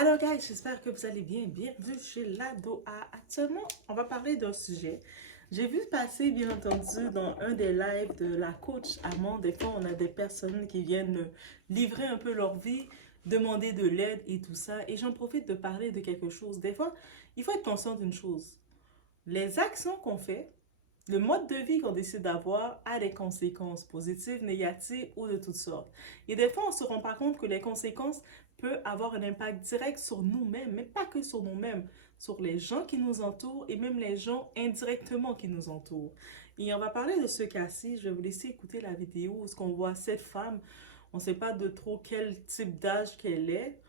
Alors, guys, j'espère que vous allez bien. Bienvenue chez Ladoa. Actuellement, on va parler d'un sujet. J'ai vu passer, bien entendu, dans un des lives de la coach Amand. Des fois, on a des personnes qui viennent livrer un peu leur vie, demander de l'aide et tout ça. Et j'en profite de parler de quelque chose. Des fois, il faut être conscient d'une chose. Les actions qu'on fait, le mode de vie qu'on décide d'avoir a des conséquences positives, négatives ou de toutes sortes. Et des fois, on ne se rend pas compte que les conséquences peuvent avoir un impact direct sur nous-mêmes, mais pas que sur nous-mêmes, sur les gens qui nous entourent et même les gens indirectement qui nous entourent. Et on va parler de ce cas-ci. Je vais vous laisser écouter la vidéo où ce qu'on voit cette femme. On ne sait pas de trop quel type d'âge qu'elle est.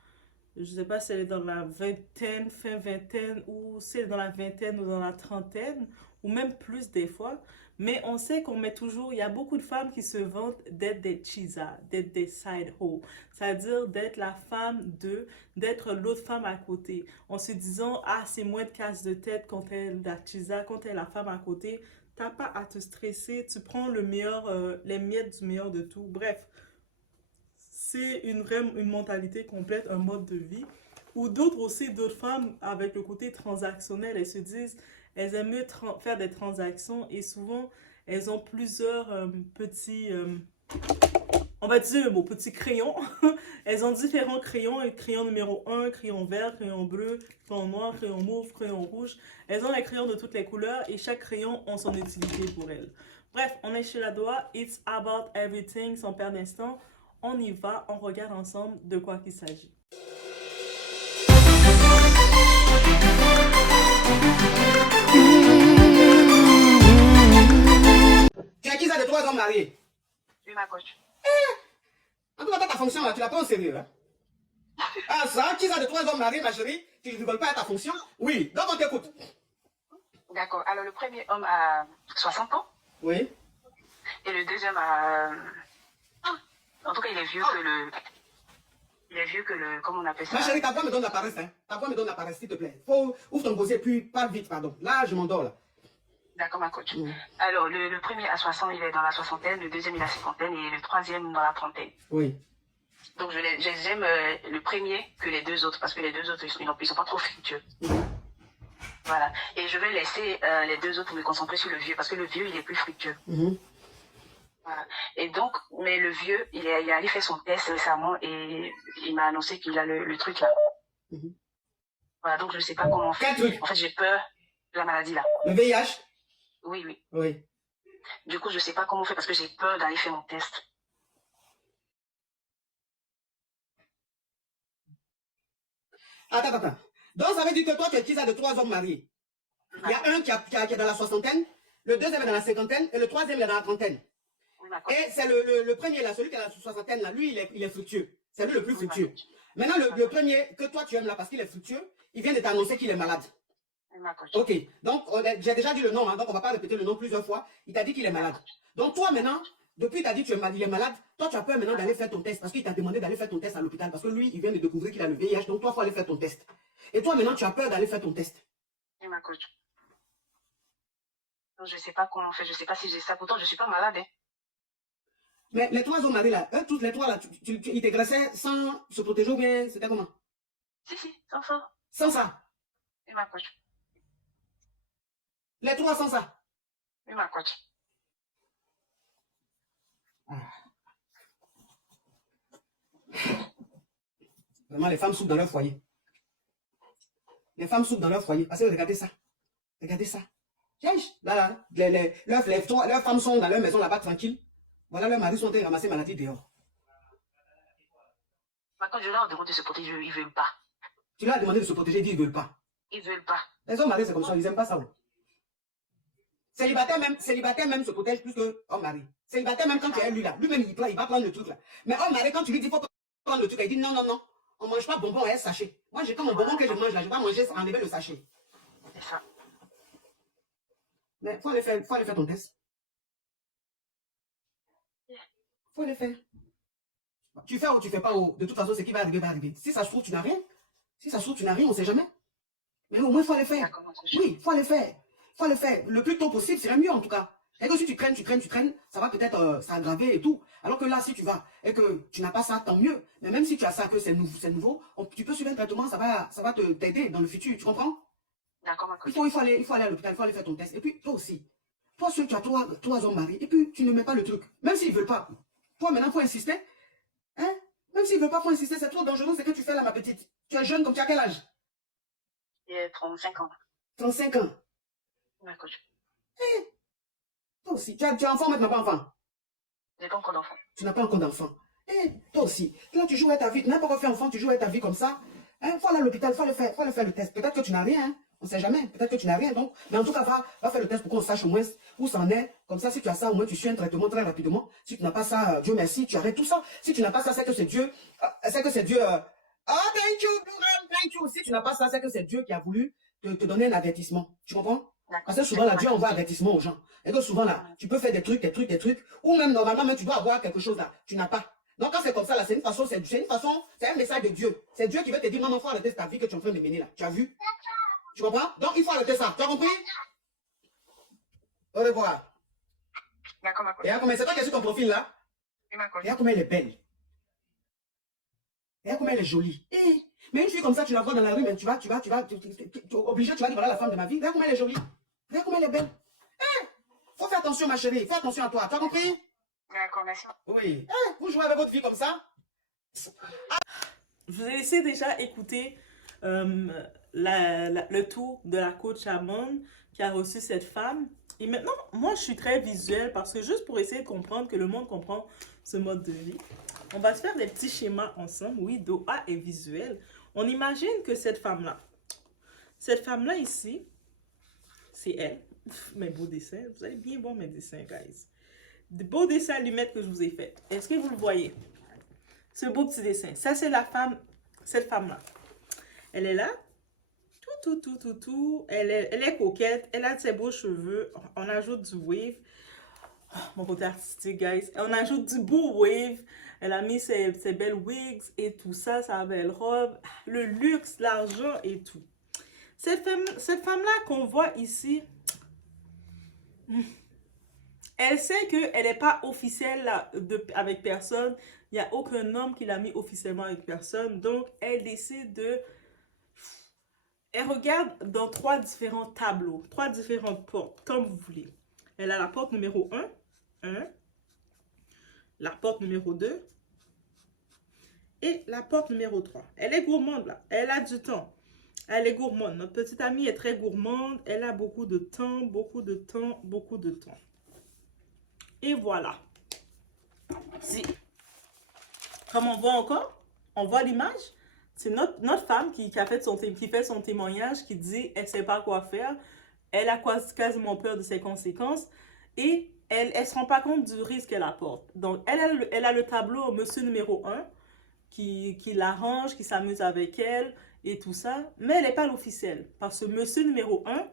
Je ne sais pas si elle est dans la vingtaine, fin vingtaine, ou si elle est dans la vingtaine ou dans la trentaine, ou même plus des fois. Mais on sait qu'on met toujours, il y a beaucoup de femmes qui se vantent d'être des cheesas, d'être des side hoes. C'est-à-dire d'être la femme de, d'être l'autre femme à côté. En se disant, ah, c'est moins de casse de tête quand elle est la cheesa, quand elle est la femme à côté. T'as pas à te stresser, tu prends le meilleur, les miettes du meilleur de tout. Bref, c'est une mentalité complète, un mode de vie. Ou d'autres aussi, d'autres femmes avec le côté transactionnel, elles se disent, elles aiment mieux faire des transactions et souvent, elles ont plusieurs petits, on va dire le mot, petits crayons. Elles ont différents crayons, et crayon numéro un, crayon vert, crayon bleu, crayon noir, crayon mauve, crayon rouge. Elles ont les crayons de toutes les couleurs et chaque crayon a son utilité pour elles. Bref, on est chez la Doa, It's About Everything, sans perdre d'instant. On y va, on regarde ensemble de quoi qu'il s'agit. Tu as qui ça de 3 hommes mariés? Oui, ma coach. En tout cas, ta fonction là, tu la prends au sérieux. Hein? Ah, ça, qui ça de 3 hommes mariés, ma chérie? Tu ne rigoles pas à ta fonction? Oui, donc on t'écoute. D'accord. Alors, le premier homme a 60 ans Oui. et le deuxième a... En tout cas, il est vieux que le... Il est vieux que le... Comment on appelle ça? Ma chérie, ta voix me donne la paresse. Hein? Ta voix me donne la paresse, s'il te plaît. Faut ouvre ton gosier, puis parle vite, pardon. Là, je m'endors là. D'accord, ma coach. Alors, le premier a 60, il est dans la soixantaine, le deuxième, il a cinquantaine et le troisième dans la trentaine. Oui. Donc, j'aime le premier que les deux autres parce que les deux autres, ils sont pas trop fructueux. Voilà. Et je vais laisser les deux autres me concentrer sur le vieux parce que le vieux, il est plus fructueux. Voilà. Et donc, mais le vieux, il est allé faire son test récemment et il m'a annoncé qu'il a le truc là. Voilà, donc je ne sais pas comment Quel faire. truc? En fait, j'ai peur de la maladie là. Le VIH? Oui, oui. Oui. Du coup, je ne sais pas comment faire parce que j'ai peur d'aller faire mon test. Attends. Donc, ça veut dire que toi, tu es qui ça de 3 hommes mariés? Il y a un qui est dans la soixantaine, le deuxième est dans la cinquantaine et le troisième est dans la trentaine. Oui, ma coach. Et c'est le premier là, celui qui est dans la soixantaine là, lui, il est fructueux. C'est lui le plus fructueux. Maintenant, le premier que toi tu aimes là parce qu'il est fructueux, il vient de t'annoncer qu'il est malade. Oui, ma coach. Ok, donc j'ai déjà dit le nom, hein, donc on va pas répéter le nom plusieurs fois. Il t'a dit qu'il est malade. Donc toi maintenant, depuis qu'il t'a dit qu'il est malade, toi tu as peur maintenant d'aller faire ton test parce qu'il t'a demandé d'aller faire ton test à l'hôpital parce que lui, il vient de découvrir qu'il a le VIH, donc toi, il faut aller faire ton test. Et toi maintenant, tu as peur d'aller faire ton test. Oui, ma coach. Donc, je ne sais pas comment faire, je ne sais pas si j'ai ça. Pourtant, je ne suis pas malade. Hein. Mais les 3 hommes mariés là, eux, tous les 3 là, ils t'agressaient sans se protéger ou bien c'était comment? Si, sans ça. Sans ça. Oui, ma coach. Les 3 sans ça. Oui, ma coach. Vraiment, les femmes souffrent dans leur foyer. Les femmes souffrent dans leur foyer. Parce que regardez ça. Regardez ça. Là, leurs femmes sont dans leur maison là-bas tranquilles. Voilà, leurs maris sont en train de ramasser maladie dehors. Quand je leur demande de se protéger, ils ne veulent pas. Tu leur as demandé de se protéger, ils disent qu'ils ne veulent pas. Ils ne veulent pas. Les hommes mariés, c'est comme ça, ils n'aiment pas ça. Célibataire même se protège plus que homme marié. Célibataire même quand tu es lui là, lui-même il va prendre le truc là. Mais homme marié, quand tu lui dis faut prendre le truc, il dit non, on ne mange pas bonbon et sachet. Moi j'ai comme mon bonbon que je mange là, je ne vais pas manger, enlever le sachet. C'est ça. Mais faut aller faire ton test. Faut aller faire. Tu fais ou tu fais pas, de toute façon, ce qui va arriver va arriver. Si ça se trouve, tu n'as rien. Si ça se trouve, tu n'as rien, on ne sait jamais. Mais au moins, il faut aller faire. Oui, il faut aller faire. Il faut aller faire. Le plus tôt possible, c'est le mieux en tout cas. Et que si tu traînes, ça va peut-être s'aggraver et tout. Alors que là, si tu vas et que tu n'as pas ça, tant mieux. Mais même si tu as ça, que c'est nouveau, tu peux suivre un traitement, ça va t'aider dans le futur. Tu comprends? D'accord, ma coach. Il faut aller à l'hôpital, il faut aller faire ton test. Et puis, toi aussi. Toi, tu as trois hommes mariés. Et puis, tu ne mets pas le truc. Même s'ils ne veulent pas. Toi, maintenant, il faut insister. Hein? Même s'ils ne veulent pas, il faut insister. C'est trop dangereux ce que tu fais là, ma petite. Tu es jeune, comme tu as quel âge? J'ai 35 ans. 35 ans. Ma coach. Toi aussi. Tu as enfant, maintenant pas enfant. J'ai pas encore d'enfant. Tu n'as pas encore d'enfant. Toi aussi. Là, tu joues à ta vie. Tu n'as pas encore fait enfant, tu joues à ta vie comme ça. Faut aller à l'hôpital, faut aller faire le test. Peut-être que tu n'as rien. Hein. On ne sait jamais. Peut-être que tu n'as rien. Donc, mais en tout cas, va faire le test pour qu'on sache au moins où ça en est. Comme ça, si tu as ça, au moins tu suis un traitement très rapidement. Si tu n'as pas ça, Dieu merci, tu arrêtes tout ça. Si tu n'as pas ça, c'est que c'est Dieu. Thank you, thank you. Si tu n'as pas ça, c'est que c'est Dieu qui a voulu te donner un avertissement. Tu comprends? Parce que souvent, là, Dieu envoie avertissement aux gens. Et que souvent, là, tu peux faire des trucs. Ou même, normalement, même, tu dois avoir quelque chose, là. Tu n'as pas. Donc, quand c'est comme ça, là, c'est un message de Dieu. C'est Dieu qui veut te dire, non, il faut arrêter ta vie que tu es en train de mener, là. Tu as vu? Tu comprends? Donc, il faut arrêter ça. Tu as compris? Au revoir. D'accord, ma coach. Et c'est toi qui as sur ton profil, là? Oui, ma coach. Regarde comment elle est belle. Regarde comment elle est jolie. Mais une fille comme ça, tu la vois dans la rue, mais tu es obligé, tu vas dire, voilà la femme de ma vie. Regarde comment elle est jolie. Regarde comment elle est belle. Faut faire attention, ma chérie. Fais attention à toi. Tu as compris? D'accord, merci. Oui. Vous jouez avec votre vie comme ça? Je vous ai laissé déjà écouter le tour de la coach Amon qui a reçu cette femme. Et maintenant, moi, je suis très visuelle parce que juste pour essayer de comprendre que le monde comprend ce mode de vie, on va se faire des petits schémas ensemble. Oui, Doha est visuel. On imagine que cette femme-là ici, c'est elle. Mes beaux dessins. Vous allez bien voir mes dessins, guys. De beaux dessins allumettes que je vous ai fait. Est-ce que vous le voyez? Ce beau petit dessin. Ça, c'est la femme, cette femme-là. Elle est là. Tout. Elle est coquette. Elle a de ses beaux cheveux. On ajoute du wave. Oh, mon côté artistique, guys. On ajoute du beau wave. Elle a mis ses belles wigs et tout ça, sa belle robe. Le luxe, l'argent et tout. Cette femme-là qu'on voit ici, elle sait qu'elle n'est pas officielle là, avec personne. Il n'y a aucun homme qui l'a mis officiellement avec personne. Donc, elle décide de... Elle regarde dans 3 différents tableaux, 3 différentes portes, comme vous voulez. Elle a la porte numéro 1, la porte numéro 2 et la porte numéro 3. Elle est gourmande là, elle a du temps. Elle est gourmande. Notre petite amie est très gourmande. Elle a beaucoup de temps. Et voilà. Si. Comme on voit encore, on voit l'image. C'est notre femme qui fait son témoignage, qui dit elle ne sait pas quoi faire. Elle a quasiment peur de ses conséquences. Et elle ne se rend pas compte du risque qu'elle apporte. Donc, elle a le tableau monsieur numéro 1 qui l'arrange, qui s'amuse avec elle et tout ça. Mais elle n'est pas l'officielle. Parce que monsieur numéro 1,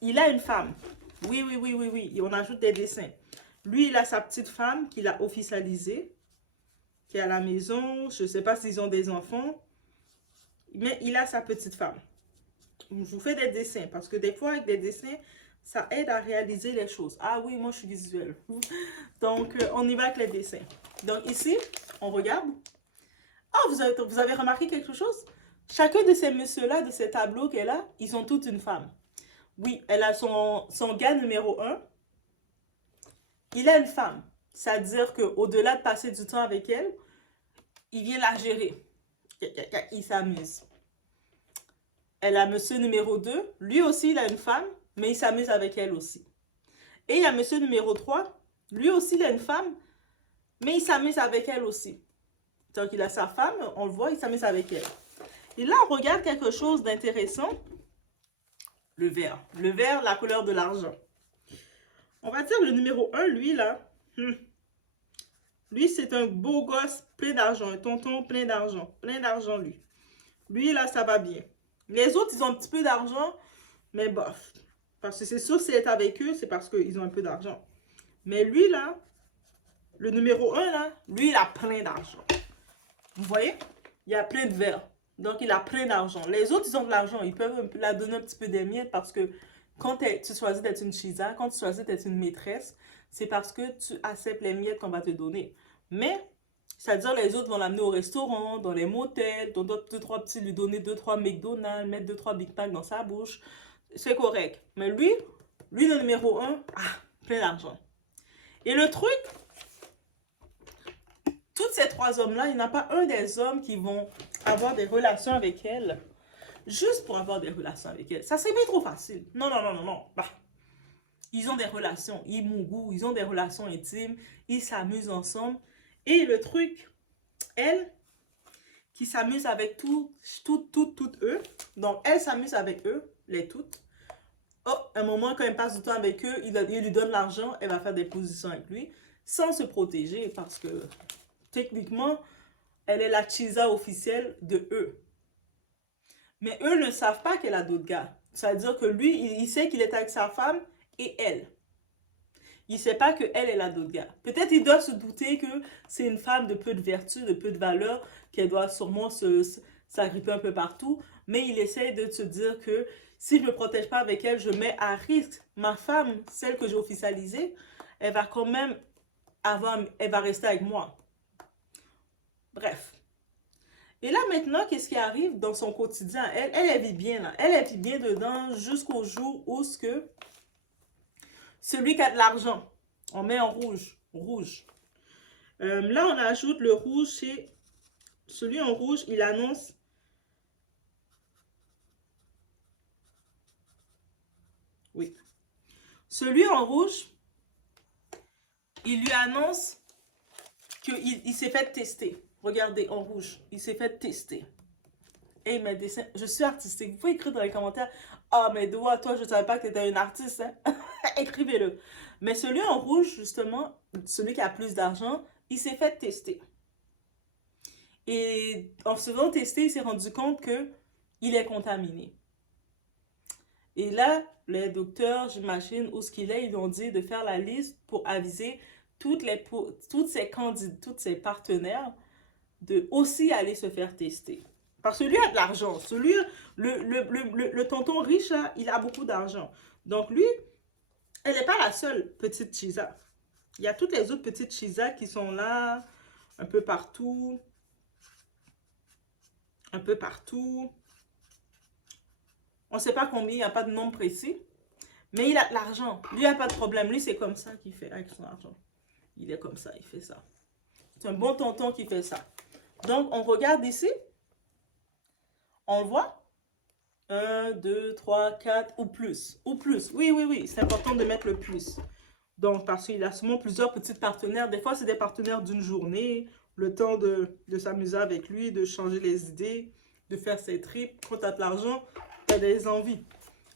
il a une femme. Oui. Et on ajoute des dessins. Lui, il a sa petite femme qu'il a officialisée, qui est à la maison. Je ne sais pas s'ils ont des enfants. Mais il a sa petite femme. Je vous fais des dessins. Parce que des fois, avec des dessins, ça aide à réaliser les choses. Ah oui, moi, je suis visuelle. Donc, on y va avec les dessins. Donc, ici, on regarde. Oh, vous avez remarqué quelque chose? Chacun de ces messieurs-là, de ces tableaux qu'elle a, ils ont toutes une femme. Oui, elle a son gars numéro 1. Il a une femme. C'est-à-dire qu'au-delà de passer du temps avec elle, il vient la gérer. Il s'amuse. Elle a monsieur numéro 2. Lui aussi, il a une femme, mais il s'amuse avec elle aussi. Et il y a monsieur numéro 3. Lui aussi, il a une femme, mais il s'amuse avec elle aussi. Donc, il a sa femme, on le voit, il s'amuse avec elle. Et là, on regarde quelque chose d'intéressant. Le vert. Le vert, la couleur de l'argent. On va dire le numéro 1, lui, là. Lui, c'est un beau gosse plein d'argent. Un tonton plein d'argent. Plein d'argent, lui. Lui, là, ça va bien. Les autres, ils ont un petit peu d'argent, mais bof. Parce que c'est sûr, si elle est avec eux, c'est parce qu'ils ont un peu d'argent. Mais lui, là, le numéro 1, là, lui, il a plein d'argent. Vous voyez? Il y a plein de verres. Donc, il a plein d'argent. Les autres, ils ont de l'argent. Ils peuvent la donner un petit peu des miettes parce que quand tu choisis d'être une chisa, quand tu choisis d'être une maîtresse, c'est parce que tu acceptes les miettes qu'on va te donner. Mais, c'est-à-dire les autres vont l'amener au restaurant, dans les motels, ton deux, trois petits, lui donner deux, trois McDonald's, mettre deux, trois Big Mac dans sa bouche. C'est correct. Mais lui, le numéro un, plein d'argent. Et le truc, tous ces trois hommes-là, il n'y en a pas un des hommes qui vont avoir des relations avec elle, juste pour avoir des relations avec elle. Ça serait bien trop facile. Non, non, non, non, non. Bah, ils ont des relations, ils mougou, ils ont des relations intimes, ils s'amusent ensemble. Et le truc, elle, qui s'amuse avec toutes eux, donc elle s'amuse avec eux, les toutes. Oh, un moment, quand elle passe du temps avec eux, il lui donne l'argent, elle va faire des positions avec lui, sans se protéger, parce que techniquement, elle est la chisa officielle de eux. Mais eux ne savent pas qu'elle a d'autres gars. C'est-à-dire que lui, il sait qu'il est avec sa femme et elle. Il ne sait pas qu'elle a d'autres gars. Peut-être il doit se douter que c'est une femme de peu de vertu, de peu de valeur, qu'elle doit sûrement s'agripper un peu partout. Mais il essaie de se dire que si je ne me protège pas avec elle, je mets à risque ma femme, celle que j'ai officialisée. Elle va quand même elle va rester avec moi. Bref. Et là, maintenant, qu'est-ce qui arrive dans son quotidien? Elle vit bien, là. Elle vit bien dedans jusqu'au jour où celui qui a de l'argent, on met en rouge. Rouge. Là, on ajoute le rouge chez... Celui en rouge, il annonce... Oui. Celui en rouge, il lui annonce qu'il s'est fait tester. Regardez, en rouge, il s'est fait tester. Et mes dessins, je suis artistique. Vous pouvez écrire dans les commentaires, ah, mais toi, je ne savais pas que tu étais une artiste. Hein? Écrivez-le. Mais celui en rouge, justement, celui qui a plus d'argent, il s'est fait tester. Et en se faisant tester, il s'est rendu compte qu'il est contaminé. Et là, les docteurs, j'imagine, où ce qu'il est, ils lui ont dit de faire la liste pour aviser toutes ses partenaires de aussi aller se faire tester. Parce que lui a de l'argent. Celui, le tonton riche, là, il a beaucoup d'argent. Donc lui, elle n'est pas la seule petite chisa. Il y a toutes les autres petites chisas qui sont là, un peu partout. Un peu partout. On ne sait pas combien, il n'y a pas de nombre précis. Mais il a de l'argent. Lui, il n'a pas de problème. Lui, c'est comme ça qu'il fait avec son argent. Il est comme ça, il fait ça. C'est un bon tonton qui fait ça. Donc, on regarde ici. On le voit. 1, 2, 3, 4 ou plus. Ou plus. Oui, oui, oui. C'est important de mettre le plus. Donc, parce qu'il a souvent plusieurs petits partenaires. Des fois, c'est des partenaires d'une journée. Le temps de s'amuser avec lui, de changer les idées, de faire ses tripes. Quand tu as de l'argent, tu as des envies.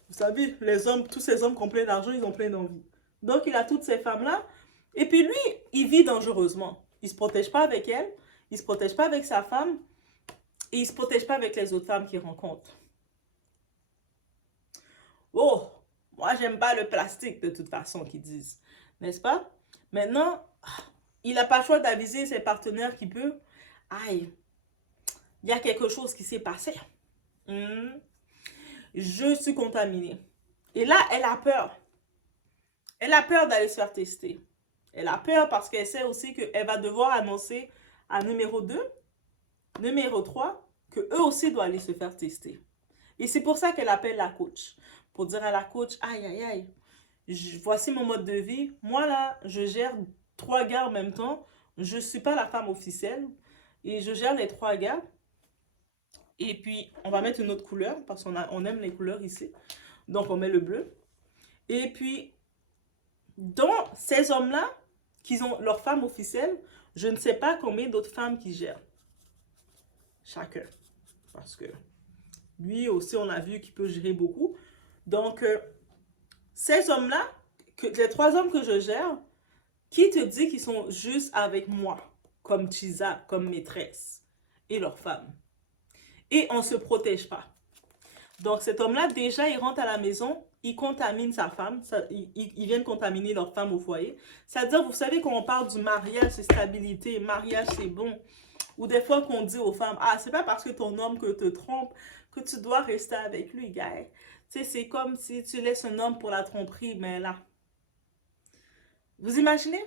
Vous savez, les hommes, tous ces hommes qui ont plein d'argent, ils ont plein d'envies. Donc, il a toutes ces femmes-là. Et puis, lui, il vit dangereusement. Il ne se protège pas avec elle. Il ne se protège pas avec sa femme. Et il ne se protège pas avec les autres femmes qu'il rencontre. Oh, moi, j'aime pas le plastique de toute façon, qu'ils disent. N'est-ce pas? Maintenant, il n'a pas le choix d'aviser ses partenaires qui peut. Aïe, il y a quelque chose qui s'est passé. Je suis contaminée. Et là, elle a peur. Elle a peur d'aller se faire tester. Elle a peur parce qu'elle sait aussi qu'elle va devoir annoncer à numéro 2, numéro 3, qu'eux aussi doivent aller se faire tester. Et c'est pour ça qu'elle appelle la coach. Pour dire à la coach, aïe, aïe, aïe, voici mon mode de vie. Moi, là, je gère 3 gars en même temps. Je ne suis pas la femme officielle. Et je gère les 3 gars. Et puis, on va mettre une autre couleur parce qu'on aime les couleurs ici. Donc, on met le bleu. Et puis, dans ces hommes-là, qui ont leur femme officielle, je ne sais pas combien d'autres femmes qui gèrent. Chacun. Parce que lui aussi, on a vu qu'il peut gérer beaucoup. Donc, ces hommes-là, les 3 hommes que je gère, qui te dit qu'ils sont juste avec moi, comme chisa, comme maîtresse, et leur femme. Et on ne se protège pas. Donc, cet homme-là, déjà, il rentre à la maison, il contamine sa femme, il vient de contaminer leur femme au foyer. C'est-à-dire, vous savez, quand on parle du mariage, c'est stabilité, mariage, c'est bon. Ou des fois qu'on dit aux femmes, ah, c'est pas parce que ton homme que te trompe que tu dois rester avec lui, gars. Tu sais, c'est comme si tu laisses un homme pour la tromperie, mais là. Vous imaginez?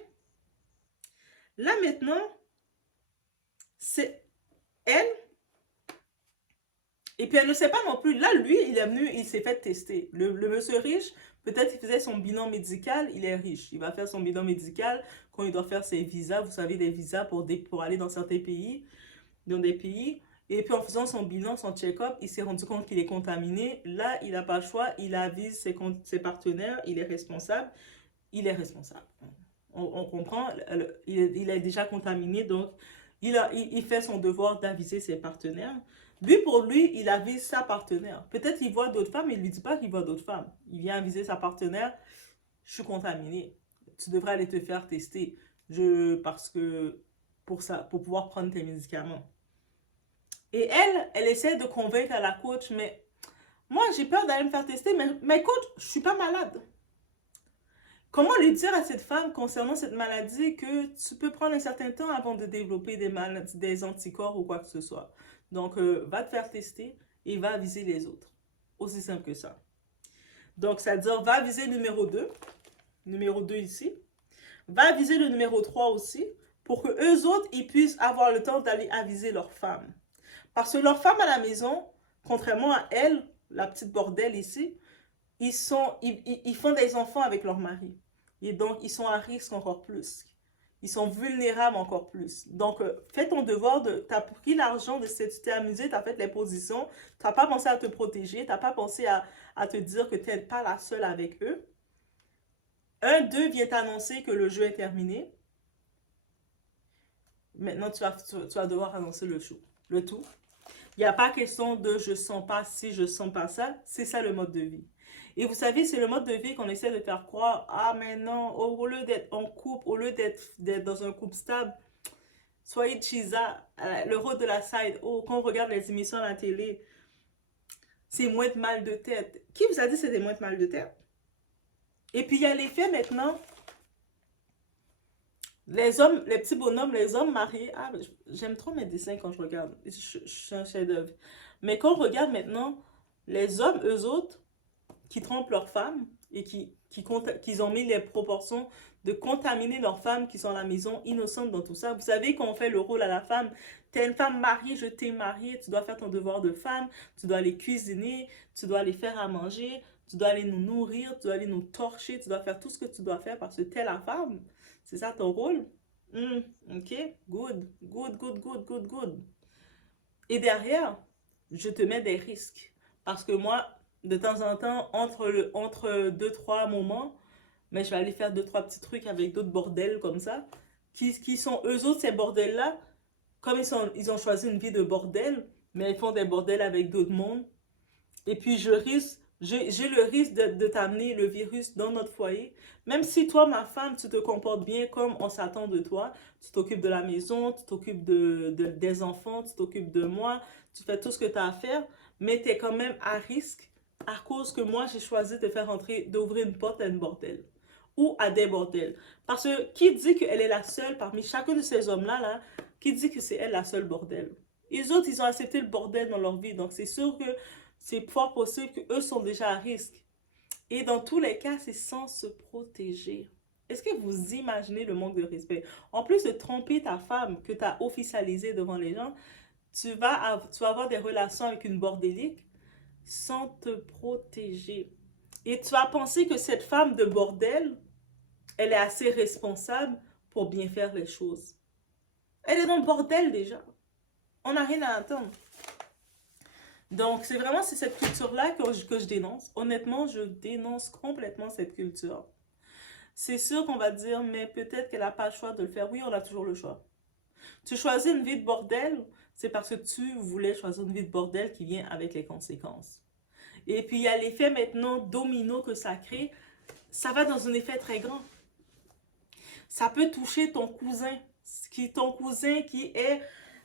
Là, maintenant, c'est elle. Et puis, elle ne sait pas non plus. Là, lui, il est venu, il s'est fait tester. Le monsieur riche, peut-être qu'il faisait son bilan médical, il est riche. Il va faire son bilan médical quand il doit faire ses visas. Vous savez, des visas pour aller dans certains pays, dans des pays. Et puis, en faisant son bilan, son check-up, il s'est rendu compte qu'il est contaminé. Là, il n'a pas le choix. Il avise ses partenaires. Il est responsable. Il est responsable. On comprend. Il est déjà contaminé, donc il fait son devoir d'aviser ses partenaires. Lui, pour lui, il avise sa partenaire. Peut-être qu'il voit d'autres femmes, mais il ne lui dit pas qu'il voit d'autres femmes. Il vient aviser sa partenaire, je suis contaminé. Tu devrais aller te faire tester. Parce que pour pouvoir prendre tes médicaments. Et elle essaie de convaincre à la coach, mais moi, j'ai peur d'aller me faire tester, mais coach, je ne suis pas malade. Comment lui dire à cette femme concernant cette maladie que tu peux prendre un certain temps avant de développer des anticorps ou quoi que ce soit? Donc, va te faire tester et va aviser les autres. Aussi simple que ça. Donc, ça veut dire, va aviser le numéro 2 ici. Va aviser le numéro 3 aussi, pour que eux autres, ils puissent avoir le temps d'aller aviser leurs femmes. Parce que leurs femmes à la maison, contrairement à elle, la petite bordelle ici, ils font des enfants avec leur mari. Et donc, ils sont à risque encore plus. Ils sont vulnérables encore plus. Donc, fais ton devoir tu as pris l'argent, tu t'es amusé, tu as fait les positions, tu n'as pas pensé à te protéger, tu n'as pas pensé à te dire que tu n'es pas la seule avec eux. 1, 2 vient t'annoncer que le jeu est terminé. Maintenant, tu vas devoir annoncer le tout. Il n'y a pas question de je sens pas ci, je sens pas ça. C'est ça le mode de vie. Et vous savez, c'est le mode de vie qu'on essaie de faire croire. Ah, mais non, au lieu d'être en couple, au lieu d'être dans un couple stable, soyez chisa, le rôle de la side. Oh, quand on regarde les émissions à la télé, c'est moins de mal de tête. Qui vous a dit que c'était moins de mal de tête? Et puis, il y a l'effet maintenant. Les hommes, les petits bonhommes, les hommes mariés. Ah, j'aime trop mes dessins quand je regarde. Je suis un chef-d'œuvre. Mais quand on regarde maintenant, les hommes, eux autres, qui trompent leurs femmes et qui ont mis les proportions de contaminer leurs femmes qui sont à la maison, innocentes dans tout ça. Vous savez qu'on fait le rôle à la femme. T'es une femme mariée, je t'ai mariée, tu dois faire ton devoir de femme, tu dois aller cuisiner, tu dois aller faire à manger, tu dois aller nous nourrir, tu dois aller nous torcher, tu dois faire tout ce que tu dois faire parce que t'es la femme. C'est ça ton rôle? Ok, good, good, good, good, good, good. Et derrière, je te mets des risques. Parce que moi, de temps en temps, entre 2-3 moments, mais je vais aller faire 2-3 petits trucs avec d'autres bordels comme ça, qui sont eux autres, ces bordels-là, comme ils ont choisi une vie de bordel, mais ils font des bordels avec d'autres mondes. Et puis j'ai le risque de t'amener le virus dans notre foyer. Même si toi, ma femme, tu te comportes bien comme on s'attend de toi, tu t'occupes de la maison, tu t'occupes des enfants, tu t'occupes de moi, tu fais tout ce que tu as à faire, mais tu es quand même à risque à cause que moi, j'ai choisi de faire entrer, d'ouvrir une porte à une bordel ou à des bordels. Parce que qui dit qu'elle est la seule parmi chacun de ces hommes-là, là, qui dit que c'est elle la seule bordel? Les autres, ils ont accepté le bordel dans leur vie, donc c'est sûr que c'est fort possible qu'eux sont déjà à risque. Et dans tous les cas, c'est sans se protéger. Est-ce que vous imaginez le manque de respect? En plus de tromper ta femme que tu as officialisée devant les gens, tu vas avoir des relations avec une bordélique sans te protéger. Et tu vas penser que cette femme de bordel, elle est assez responsable pour bien faire les choses. Elle est dans le bordel déjà. On n'a rien à attendre. Donc, c'est cette culture-là que je dénonce. Honnêtement, je dénonce complètement cette culture. C'est sûr qu'on va dire, mais peut-être qu'elle n'a pas le choix de le faire. Oui, on a toujours le choix. Tu choisis une vie de bordel, c'est parce que tu voulais choisir une vie de bordel qui vient avec les conséquences. Et puis, il y a l'effet maintenant domino que ça crée. Ça va dans un effet très grand. Ça peut toucher ton cousin qui est...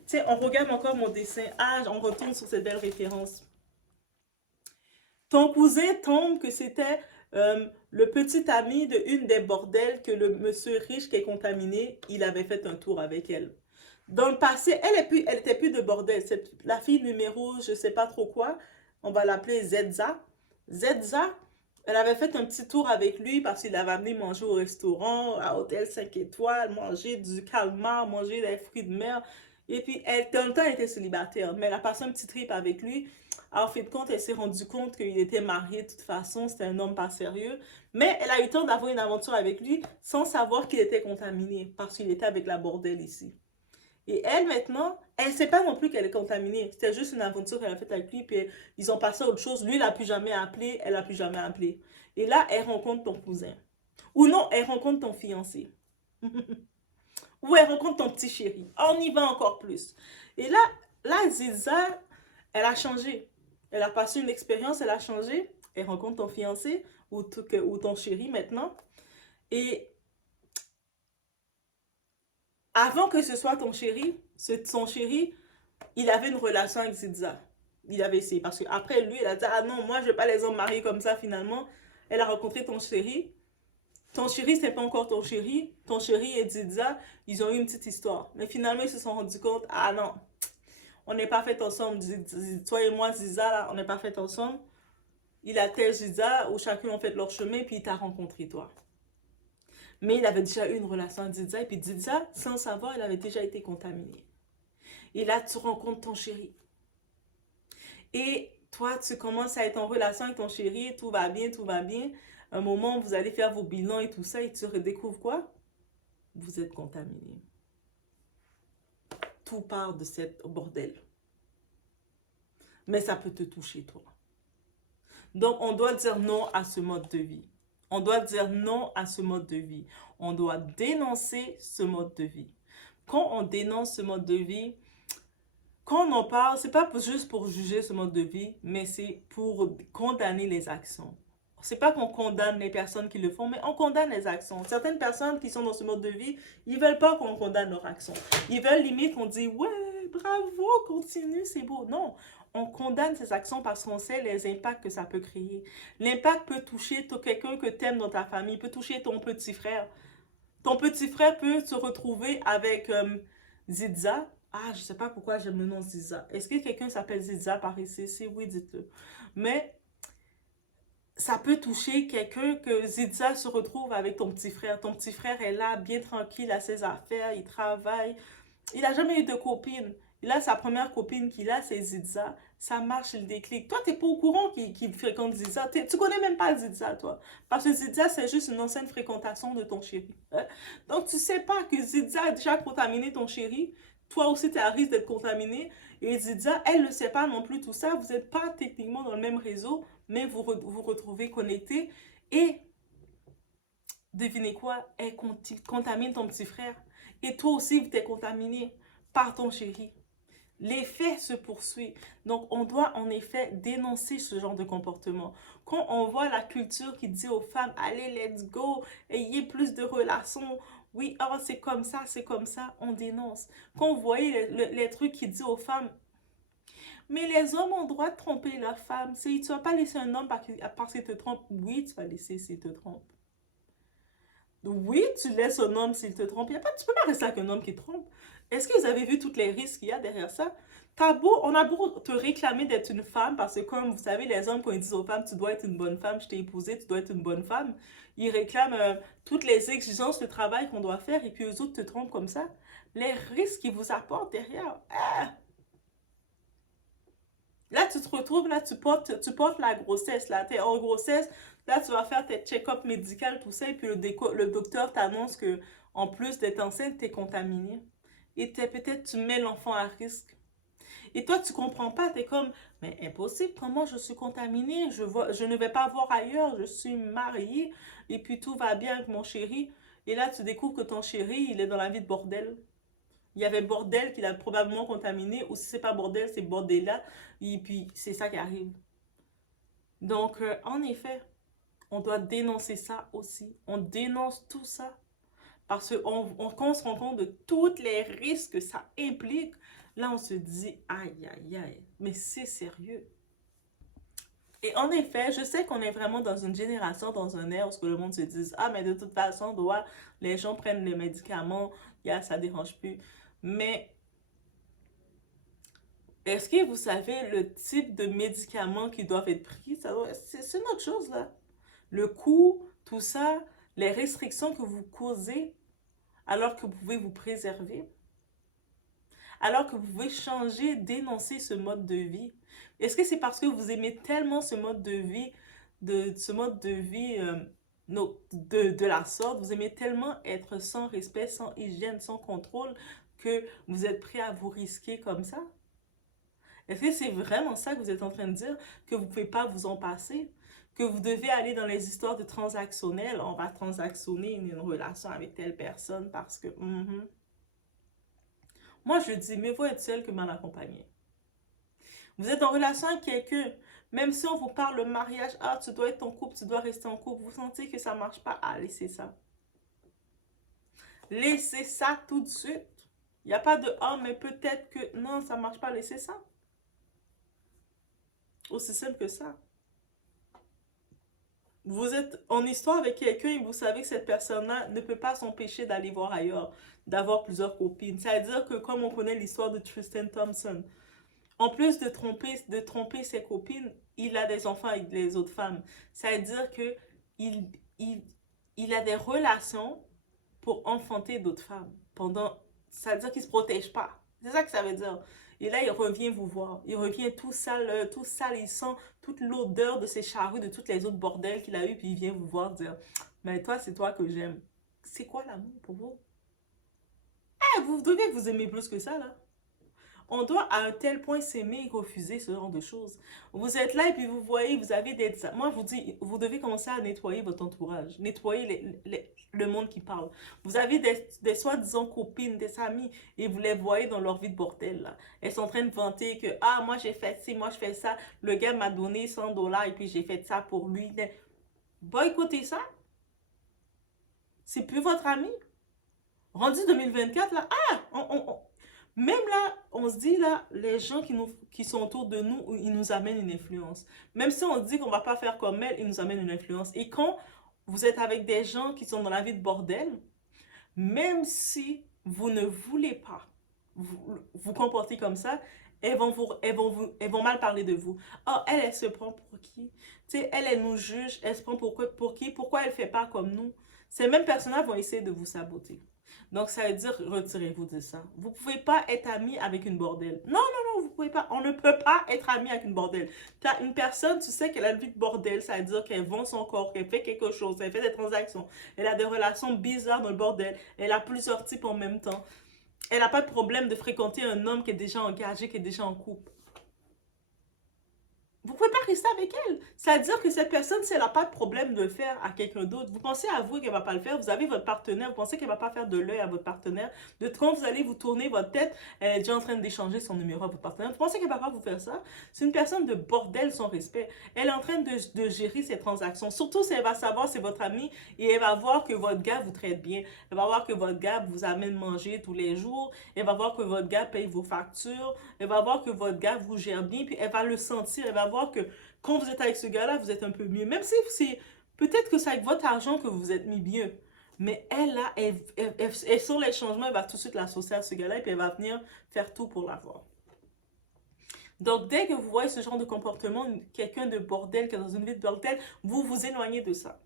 Tu sais, on regarde encore mon dessin. Ah, on retourne sur cette belle référence. Ton cousin tombe que c'était le petit ami de une des bordels que le monsieur riche qui est contaminé, il avait fait un tour avec elle. Dans le passé, elle était plus de bordel. C'est la fille numéro, je sais pas trop quoi, on va l'appeler Zetza. Zetza, elle avait fait un petit tour avec lui parce qu'il l'avait amené manger au restaurant, à hôtel 5 étoiles, manger du calmar, manger des fruits de mer. Et puis, dans le temps, elle était célibataire, mais elle a passé un petit trip avec lui. Alors, en fin de compte, elle s'est rendue compte qu'il était marié de toute façon, c'était un homme pas sérieux. Mais elle a eu le temps d'avoir une aventure avec lui sans savoir qu'il était contaminé parce qu'il était avec la bordelle ici. Et elle, maintenant, elle ne sait pas non plus qu'elle est contaminée. C'était juste une aventure qu'elle a faite avec lui, puis ils ont passé à autre chose. Lui, il n'a plus jamais appelé, elle n'a plus jamais appelé. Et là, elle rencontre ton cousin. Ou non, elle rencontre ton fiancé. Ou elle rencontre ton petit chéri. On y va encore plus. Et là, Ziza, elle a changé. Elle a passé une expérience, elle a changé. Elle rencontre ton fiancé ou ton chéri maintenant. Et avant que ce soit ton chéri, son chéri, il avait une relation avec Ziza. Il avait essayé. Parce qu'après, lui, il a dit, ah non, moi, je ne veux pas les hommes mariés comme ça, finalement. Elle a rencontré ton chéri. Ton chéri, c'est pas encore ton chéri. Ton chéri et Ziza, ils ont eu une petite histoire. Mais finalement, ils se sont rendus compte, ah non, on n'est pas fait ensemble. Toi et moi, Ziza, là, on n'est pas fait ensemble. Il a tel Ziza, où chacun ont fait leur chemin, puis il t'a rencontré, toi. Mais il avait déjà eu une relation avec Ziza, et puis Ziza, sans savoir, il avait déjà été contaminé. Et là, tu rencontres ton chéri. Et toi, tu commences à être en relation avec ton chéri, tout va bien, tout va bien. Un moment, vous allez faire vos bilans et tout ça, et tu redécouvres quoi? Vous êtes contaminé. Tout part de cette bordel. Mais ça peut te toucher, toi. Donc, on doit dire non à ce mode de vie. On doit dire non à ce mode de vie. On doit dénoncer ce mode de vie. Quand on dénonce ce mode de vie, quand on en parle, c'est pas juste pour juger ce mode de vie, mais c'est pour condamner les actions. C'est pas qu'on condamne les personnes qui le font, mais on condamne les actions. Certaines personnes qui sont dans ce mode de vie, ils veulent pas qu'on condamne leur action. Ils veulent limite qu'on dise, ouais, bravo, continue, c'est beau. Non, on condamne ces actions parce qu'on sait les impacts que ça peut créer. L'impact peut toucher quelqu'un que tu aimes dans ta famille, peut toucher ton petit frère. Ton petit frère peut se retrouver avec Ziza. Ah, je sais pas pourquoi j'aime le nom Ziza. Est-ce que quelqu'un s'appelle Ziza par ici? Si oui, dites-le. Mais ça peut toucher quelqu'un que Ziza se retrouve avec ton petit frère. Ton petit frère est là, bien tranquille à ses affaires, il travaille. Il n'a jamais eu de copine. Là, sa première copine qu'il a, c'est Ziza. Ça marche, il déclic. Toi, tu n'es pas au courant qu'il fréquente Ziza. Tu connais même pas Ziza, toi. Parce que Ziza, c'est juste une ancienne fréquentation de ton chéri. Hein? Donc, tu sais pas que Ziza a déjà contaminé ton chéri. Toi aussi, tu es à risque d'être contaminé. Et Ziza, elle ne sait pas non plus tout ça. Vous n'êtes pas techniquement dans le même réseau, mais vous retrouvez connectés. Et devinez quoi? Elle contamine ton petit frère. Et toi aussi, tu es contaminé par ton chéri. L'effet se poursuit. Donc, on doit en effet dénoncer ce genre de comportement. Quand on voit la culture qui dit aux femmes, allez, let's go, ayez plus de relations, oui, oh, c'est comme ça, on dénonce. Quand vous voyez les trucs qui disent aux femmes, mais les hommes ont le droit de tromper leurs femmes. Tu ne vas pas laisser un homme parce qu'il te trompe. Oui, tu vas laisser s'il te trompe. Oui, tu laisses un homme s'il te trompe. Tu ne peux pas rester avec un homme qui trompe. Est-ce que vous avez vu tous les risques qu'il y a derrière ça? On a beau te réclamer d'être une femme, parce que comme vous savez, les hommes, quand ils disent aux femmes, tu dois être une bonne femme, je t'ai épousée, tu dois être une bonne femme, ils réclament toutes les exigences de travail qu'on doit faire, et puis eux autres te trompent comme ça. Les risques qu'ils vous apportent derrière. Là, tu te retrouves, là, tu portes la grossesse, là, tu es en grossesse, là, tu vas faire tes check-up médicaux, tout ça, et puis le docteur t'annonce que, en plus d'être enceinte, tu es contaminé. Et peut-être tu mets l'enfant à risque. Et toi, tu comprends pas, tu es comme, mais impossible, comment je suis contaminée, je ne vais pas voir ailleurs, je suis mariée, et puis tout va bien avec mon chéri. Et là, tu découvres que ton chéri, il est dans la vie de bordel. Il y avait bordel qu'il a probablement contaminé, ou si c'est pas bordel, c'est bordel-là, et puis c'est ça qui arrive. Donc, en effet, on doit dénoncer ça aussi. On dénonce tout ça. Parce que quand on se rend compte de tous les risques que ça implique, là, on se dit, aïe, aïe, aïe, mais c'est sérieux. Et en effet, je sais qu'on est vraiment dans une génération, dans un ère où le monde se dit, ah, mais de toute façon, les gens prennent les médicaments, ça ne dérange plus. Mais Est-ce que vous savez le type de médicaments qui doivent être pris? C'est une autre chose, là. Le coût, tout ça, les restrictions que vous causez alors que vous pouvez vous préserver, alors que vous pouvez changer, dénoncer ce mode de vie. Est-ce que c'est parce que vous aimez tellement ce mode de vie, de la sorte, vous aimez tellement être sans respect, sans hygiène, sans contrôle, que vous êtes prêt à vous risquer comme ça? Est-ce que c'est vraiment ça que vous êtes en train de dire? Que vous ne pouvez pas vous en passer? Que vous devez aller dans les histoires de transactionnel? On va transactionner une relation avec telle personne parce que... Moi, je dis, mieux vaut être seul que mal accompagné. Vous êtes en relation avec quelqu'un, même si on vous parle le mariage, ah, tu dois être en couple, tu dois rester en couple, vous sentez que ça ne marche pas, ah, laissez ça. Laissez ça tout de suite. Il n'y a pas de, ah, mais peut-être que, non, ça ne marche pas, laissez ça. Aussi simple que ça. Vous êtes en histoire avec quelqu'un et vous savez que cette personne-là ne peut pas s'empêcher d'aller voir ailleurs, d'avoir plusieurs copines. C'est-à-dire que comme on connaît l'histoire de Tristan Thompson, en plus de tromper ses copines, il a des enfants avec les autres femmes. C'est-à-dire que il a des relations pour enfanter d'autres femmes. C'est-à-dire qu'il ne se protège pas. C'est ça que ça veut dire. Et là, il revient vous voir. Il revient tout sale, il sent toute l'odeur de ses charrues, de toutes les autres bordels qu'il a eu, puis il vient vous voir dire, mais toi, c'est toi que j'aime. C'est quoi l'amour pour vous? Eh, vous devez vous aimer plus que ça, là. On doit à un tel point s'aimer et refuser ce genre de choses. Vous êtes là et puis vous voyez, vous avez des... Moi, je vous dis, vous devez commencer à nettoyer votre entourage. Nettoyer le monde qui parle. Vous avez des soi-disant copines, des amis, et vous les voyez dans leur vie de bordel, là. Elles sont en train de vanter que, ah, moi j'ai fait ci, moi je fais ça. Le gars m'a donné 100 $ et puis j'ai fait ça pour lui. Boycottez ça. C'est plus votre ami. Rendu 2024, là, même là, on se dit, là, les gens qui sont autour de nous, ils nous amènent une influence. Même si on dit qu'on ne va pas faire comme elle, ils nous amènent une influence. Et quand vous êtes avec des gens qui sont dans la vie de bordel, même si vous ne voulez pas vous comporter comme ça, elles vont mal parler de vous. Oh, elle se prend pour qui? Tu sais, elle nous juge, elle se prend pour qui? Pourquoi elle ne fait pas comme nous? Ces mêmes personnes vont essayer de vous saboter. Donc, ça veut dire, retirez-vous de ça. Vous ne pouvez pas être ami avec une bordel. Non, non, non, vous ne pouvez pas. On ne peut pas être ami avec une bordel. Tu as une personne, tu sais qu'elle a une vie de bordel, ça veut dire qu'elle vend son corps, qu'elle fait quelque chose, elle fait des transactions, elle a des relations bizarres dans le bordel, elle a plusieurs types en même temps. Elle n'a pas de problème de fréquenter un homme qui est déjà engagé, qui est déjà en couple. Vous ne pouvez pas rester avec elle. C'est-à-dire que cette personne, si elle n'a pas de problème de le faire à quelqu'un d'autre, vous pensez à vous qu'elle ne va pas le faire, vous avez votre partenaire, vous pensez qu'elle ne va pas faire de l'œil à votre partenaire. De quand vous allez vous tourner votre tête, elle est déjà en train d'échanger son numéro à votre partenaire. Vous pensez qu'elle ne va pas vous faire ça? C'est une personne de bordel sans respect. Elle est en train de gérer ses transactions. Surtout si elle va savoir c'est votre ami et elle va voir que votre gars vous traite bien. Elle va voir que votre gars vous amène manger tous les jours. Elle va voir que votre gars paye vos factures. Elle va voir que votre gars vous gère bien. Puis elle va le sentir. Elle va voir que quand vous êtes avec ce gars-là, vous êtes un peu mieux. Même si c'est peut-être que c'est avec votre argent que vous vous êtes mis mieux. Mais elle, là, elle sur les changements, elle va tout de suite l'associer à ce gars-là et puis elle va venir faire tout pour l'avoir. Donc, dès que vous voyez ce genre de comportement, quelqu'un de bordel, qui est dans une vie de bordel, vous vous éloignez de ça.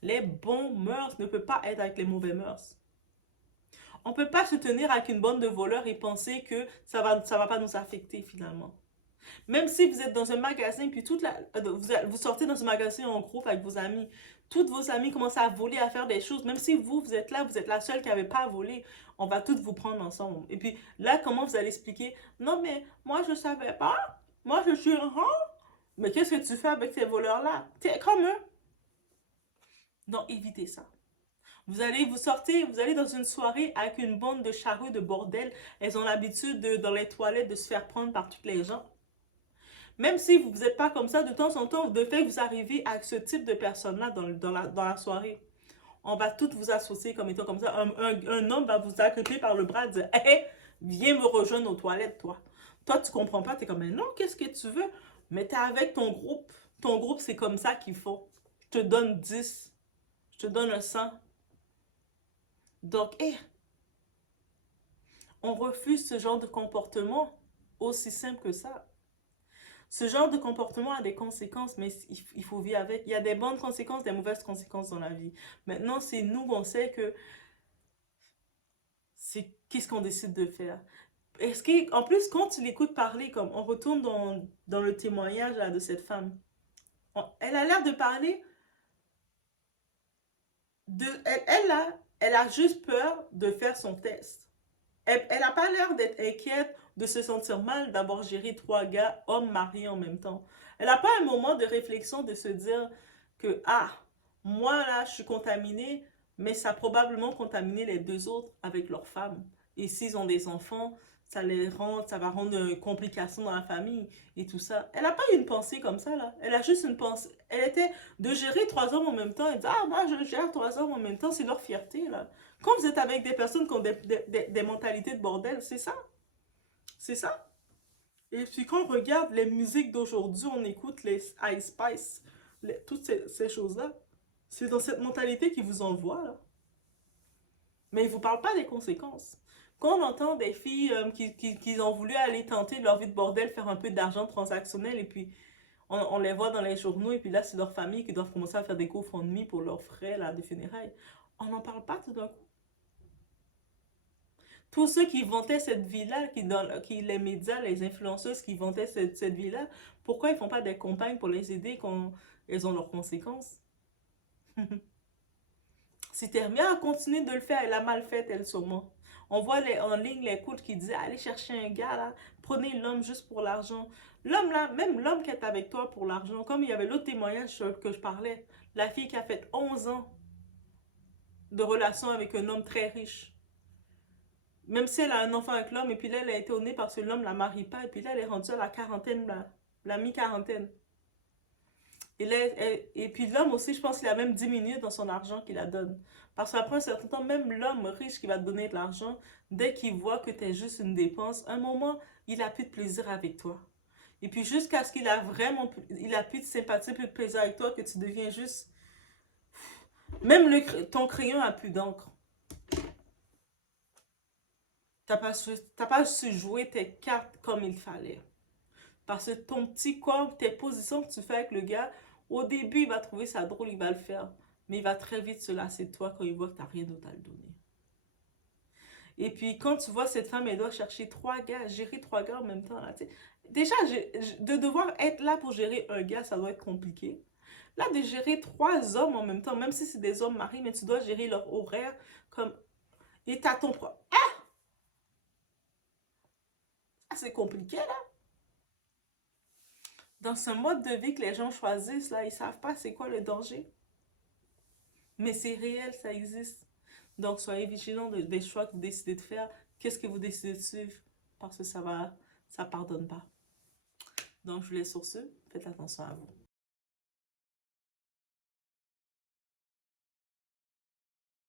Les bons mœurs ne peuvent pas être avec les mauvais mœurs. On ne peut pas se tenir avec une bande de voleurs et penser que ça va pas nous affecter finalement. Même si vous êtes dans un magasin, puis vous sortez dans ce magasin en groupe avec vos amis, toutes vos amies commencent à voler, à faire des choses. Même si vous êtes là, vous êtes la seule qui n'avait pas à voler, on va toutes vous prendre ensemble. Et puis là, comment vous allez expliquer? Non, mais moi, je ne savais pas. Moi, je suis un mais qu'est-ce que tu fais avec ces voleurs-là? T'es comme eux. Donc, évitez ça. Vous allez dans une soirée avec une bande de charrues de bordel. Elles ont l'habitude, dans les toilettes, de se faire prendre par toutes les gens. Même si vous n'êtes pas comme ça, de temps en temps, de fait, vous arrivez avec ce type de personne-là dans la soirée. On va toutes vous associer comme étant comme ça. Un homme va vous agripper par le bras et dire « Hey, viens me rejoindre aux toilettes, toi. » Toi, tu comprends pas, tu es comme « Non, qu'est-ce que tu veux? » Mais tu es avec ton groupe. Ton groupe, c'est comme ça qu'il faut. Je te donne 10. Je te donne un 100. Donc, on refuse ce genre de comportement aussi simple que ça. Ce genre de comportement a des conséquences, mais il faut vivre avec. Il y a des bonnes conséquences, des mauvaises conséquences dans la vie. Maintenant, c'est nous, on sait que c'est qu'est-ce qu'on décide de faire. Est-ce que, en plus, quand tu l'écoutes parler, comme on retourne dans le témoignage là, de cette femme, elle a l'air de parler elle a juste peur de faire son test. Elle n'a pas l'air d'être inquiète, de se sentir mal d'avoir géré 3 gars, hommes mariés en même temps. Elle n'a pas un moment de réflexion de se dire que, ah, moi là, je suis contaminée, mais ça a probablement contaminé les 2 autres avec leurs femmes. Et s'ils ont des enfants, ça va rendre une complication dans la famille et tout ça. Elle n'a pas eu une pensée comme ça, là. Elle a juste une pensée. Elle était de gérer 3 hommes en même temps. Elle dit, ah, moi, je gère 3 hommes en même temps. C'est leur fierté, là. Quand vous êtes avec des personnes qui ont des mentalités de bordel, c'est ça. C'est ça. Et puis quand on regarde les musiques d'aujourd'hui, on écoute les Ice Spice, toutes ces choses-là. C'est dans cette mentalité qu'ils vous envoient, là. Mais ils ne vous parlent pas des conséquences. Quand on entend des filles qui ont voulu aller tenter leur vie de bordel, faire un peu d'argent transactionnel, et puis on les voit dans les journaux, et puis là, c'est leur famille qui doivent commencer à faire des GoFundMe pour leurs frais là, de funérailles. On n'en parle pas tout d'un coup. Tous ceux qui vantaient cette vie-là, les médias, les influenceuses qui vantaient cette vie-là, pourquoi ils ne font pas des campagnes pour les aider quand elles ont leurs conséquences? Si Termia a continué de le faire, elle a mal fait, elle sûrement. On voit en ligne les coachs qui disaient, allez chercher un gars là, prenez l'homme juste pour l'argent. L'homme là, même l'homme qui est avec toi pour l'argent, comme il y avait l'autre témoignage que je parlais, la fille qui a fait 11 ans de relation avec un homme très riche. Même si elle a un enfant avec l'homme, et puis là, elle a été honnête parce que l'homme ne la marie pas, et puis là, elle est rendue à la quarantaine, la mi-quarantaine. Et puis l'homme aussi, je pense qu'il a même diminué dans son argent qu'il la donne. Parce qu'après un certain temps, même l'homme riche qui va te donner de l'argent, dès qu'il voit que tu es juste une dépense, un moment, il n'a plus de plaisir avec toi. Et puis jusqu'à ce qu'il a plus de sympathie, plus de plaisir avec toi, que tu deviens juste... Même ton crayon a plus d'encre. T'as pas su jouer tes cartes comme il fallait. Parce que ton petit corps, tes positions que tu fais avec le gars, au début, il va trouver ça drôle, il va le faire. Mais il va très vite se lasser de toi quand il voit que tu n'as rien d'autre à le donner. Et puis, quand tu vois cette femme, elle doit chercher 3 gars, gérer 3 gars en même temps. Là, déjà, de devoir être là pour gérer un gars, ça doit être compliqué. Là, de gérer 3 hommes en même temps, même si c'est des hommes mariés, mais tu dois gérer leur horaire comme... Et t'as ton propre... Ah, c'est compliqué, là. Dans ce mode de vie que les gens choisissent, là, ils ne savent pas c'est quoi le danger. Mais c'est réel, ça existe. Donc, soyez vigilants des choix que vous décidez de faire. Qu'est-ce que vous décidez de suivre? Parce que ça pardonne pas. Donc, je vous laisse sur ce. Faites attention à vous.